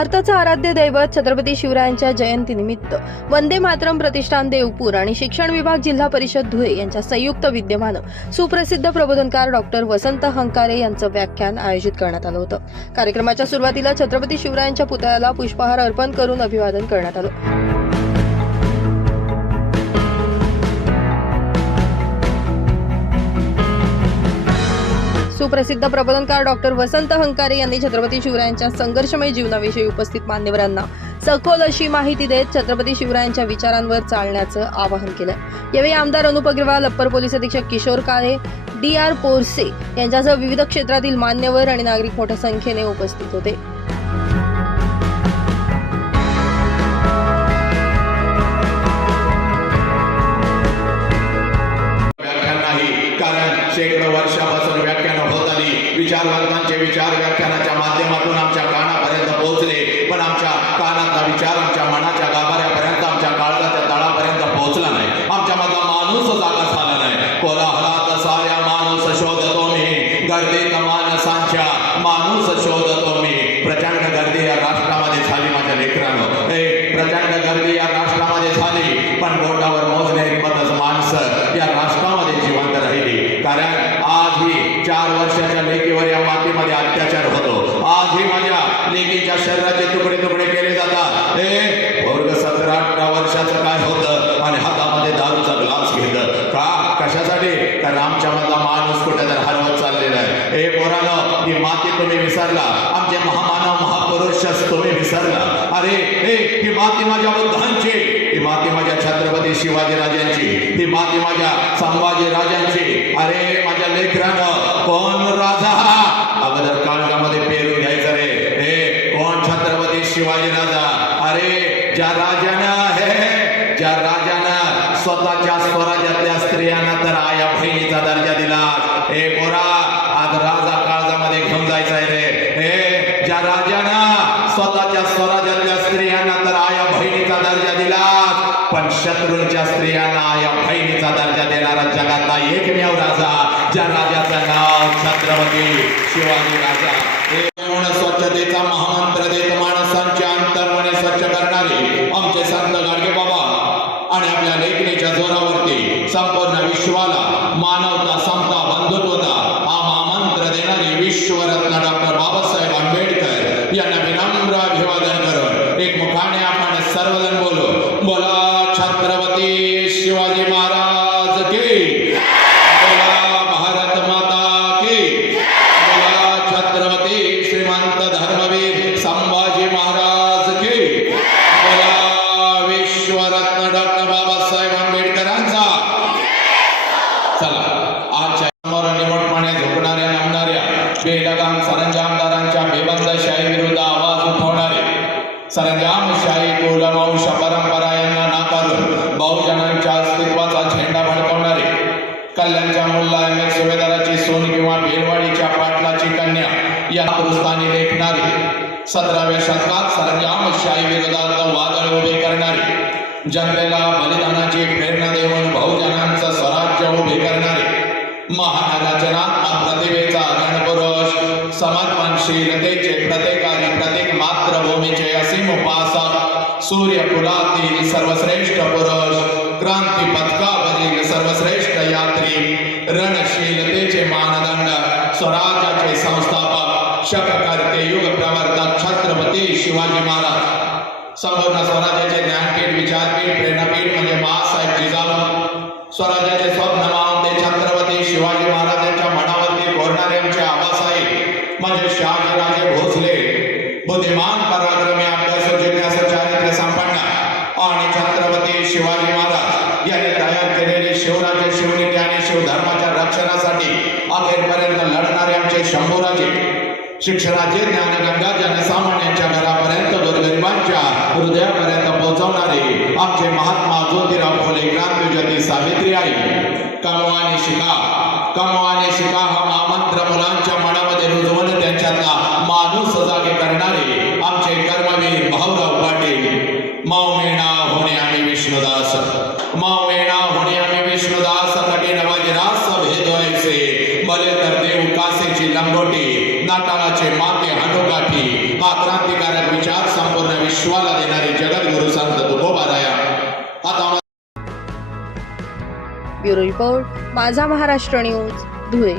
भारताचं आराध्य दैवत छत्रपती शिवरायांच्या जयंतीनिमित्त वंदे मातरम प्रतिष्ठान देवपूर आणि शिक्षण विभाग जिल्हा परिषद धुळे यांच्या संयुक्त विद्यमानं सुप्रसिद्ध प्रबोधनकार डॉक्टर वसंत हंकारे यांचं व्याख्यान आयोजित करण्यात आलं होतं. कार्यक्रमाच्या सुरुवातीला छत्रपती शिवरायांच्या पुतळ्याला पुष्पहार अर्पण करून अभिवादन करण्यात आलं. सुप्रसिद्ध प्रबोधनकार डॉक्टर वसंत हंकारे यांनी छत्रपती शिवरायांच्या संघर्षमय जीवनाविषयी उपस्थित मान्यवरांना सखोल अशी माहिती देत छत्रपती शिवरायांच्या विचारांवर चालण्याचं आवाहन केलं. यावेळी आमदार अनुप अग्रवाल अप्पर पोलीस अधीक्षक किशोर काळे डी आर पोरसे यांच्यासह विविध क्षेत्रातील मान्यवर आणि नागरिक मोठ्या संख्येने उपस्थित होते. शेकडो वर्षापासून व्याख्यान होत आली. विचारवंतांचे विचार व्याख्यानाच्या माध्यमातून आमच्या कानापर्यंत पोहोचले. पण आमच्या कानातला विचार आमच्या मनाच्या गाभाऱ्यापर्यंत आमच्या काळजाच्या तळापर्यंत पोहोचला नाही. या अत्याचार होतो. आज ही माझ्या लेकीच्या शरीराचे तुकडे तुकडे केले जातात. हे वर्ग सतरा अठरा वर्षाचं काय होतं आणि हातामध्ये दारूचा ग्लास घेतं? का? कशासाठी? कारण आमच्या मधला माणूस कुठे तर हरवत चाललेला आहे. हे पोरानं ही माती तुम्ही विसरला. आमचे महामानव महापुरुष तुम्ही विसरला. अरे हे ही माती माझ्या बुद्धांची ही माती माझ्या छत्रपती शिवाजी राजांची. ही माती माझ्या संभाजी राजांची. अरे माझ्या लेकरानं कोण राजा? शिवाजी राजा अरे ज्या राजाना आहे ज्या राजाना स्वतःच्या स्वराज्यातल्या स्त्रियांना तर आया बहिणीचा दर्जा दिला. हे पोरा आज राजा काळजामध्ये घेऊन जायचं आहे रे. हे ज्या राजाना स्वतःच्या स्वराज्यातल्या स्त्रियांना तर आया बहिणीचा दर्जा दिला पण शत्रूंच्या स्त्रियांना आया बहिणीचा दर्जा देणारा जगातला एकमेव हो राजा? ज्या राजाचं नाव छत्रपती शिवाजी राजा हे गुण स्वच्छतेचा स्वच्छ करणारे आमचे संत गाडगे बाबा आणि आपल्या लेखणीच्या जोरावरती संपूर्ण विश्वाला मानवता समता बंधुत्वता हा महामंत्र देणारे विश्वरत्न डॉक्टर बाबासाहेब विरुद्ध आवाज उठवणारे सरंजामशाही कुलवंश परंपरा यांना नाकारून बहुजनांच्या अस्तित्वाचा झेंडा भडकवणारे कल्याणच्या मुल्ला एम एस सुभेदाराची सोन किंवा बेलवाडीच्या पाटलाची कन्या या पुरुषाने लेखणारे सतराव्या शतकात सरंजामशाही विरोधात वादळ उभे करणारे जनतेला बलिदानाची प्रेरणा देऊन बहुजनांचं स्वराज्य उभे करणारे महा क्षीरतेचे प्रत्येक आणि प्रत्येक मातृभूमीचे असीम उपासक सूर्यकुलातील सर्वश्रेष्ठ पुरुष क्रांती पथकावरील सर्वश्रेष्ठ यात्री रणशीलतेचे मानदंड स्वराज्याचे संस्थापक शककर्ते युग प्रवर्तक छत्रपती शिवाजी महाराज. संपूर्ण स्वराज्याचे ज्ञानपीठ विचारपीठ प्रेरणापीठ म्हणजे बाळासाहेब जिजाऊ. स्वराज्याचे स्वप्न शिवाजी महाराज यांनी तयार केलेले शिवराज्य शिवनीती आणि शिवधर्माच्या रक्षणासाठी अखेरपर्यंत लढणारे आमचे शंभूराजे. शिक्षणाचे ज्ञानगंगा जनसामान्यांच्या घरापर्यंत दुर्गरिबांच्या हृदयापर्यंत पोहोचवणारे आमचे महात्मा ज्योतिराव फुले क्रांतीज्योती सावित्री आई. कमवाने शिका कमवाने शिका हा महामंत्र मुलांच्या मनामध्ये रुजवून त्यांच्यातला माणूस जागे करणारे आमचे कर्मवीर भाऊराव पाटील. माऊमेणा होणे आम्ही विष्णुदास। माऊमेणा होणे आम्ही विष्णुदास कठीण वज्रास भेदवायचे बले तर देव कासेची लंगोटी नाटाळाचे माते हनुकाठी हा क्रांतिकारक विचार संपूर्ण विश्वाला देणारे जगद्गुरु संत तुकोबाराया आता ब्युरो रिपोर्ट माझा महाराष्ट्र न्यूज धुळे.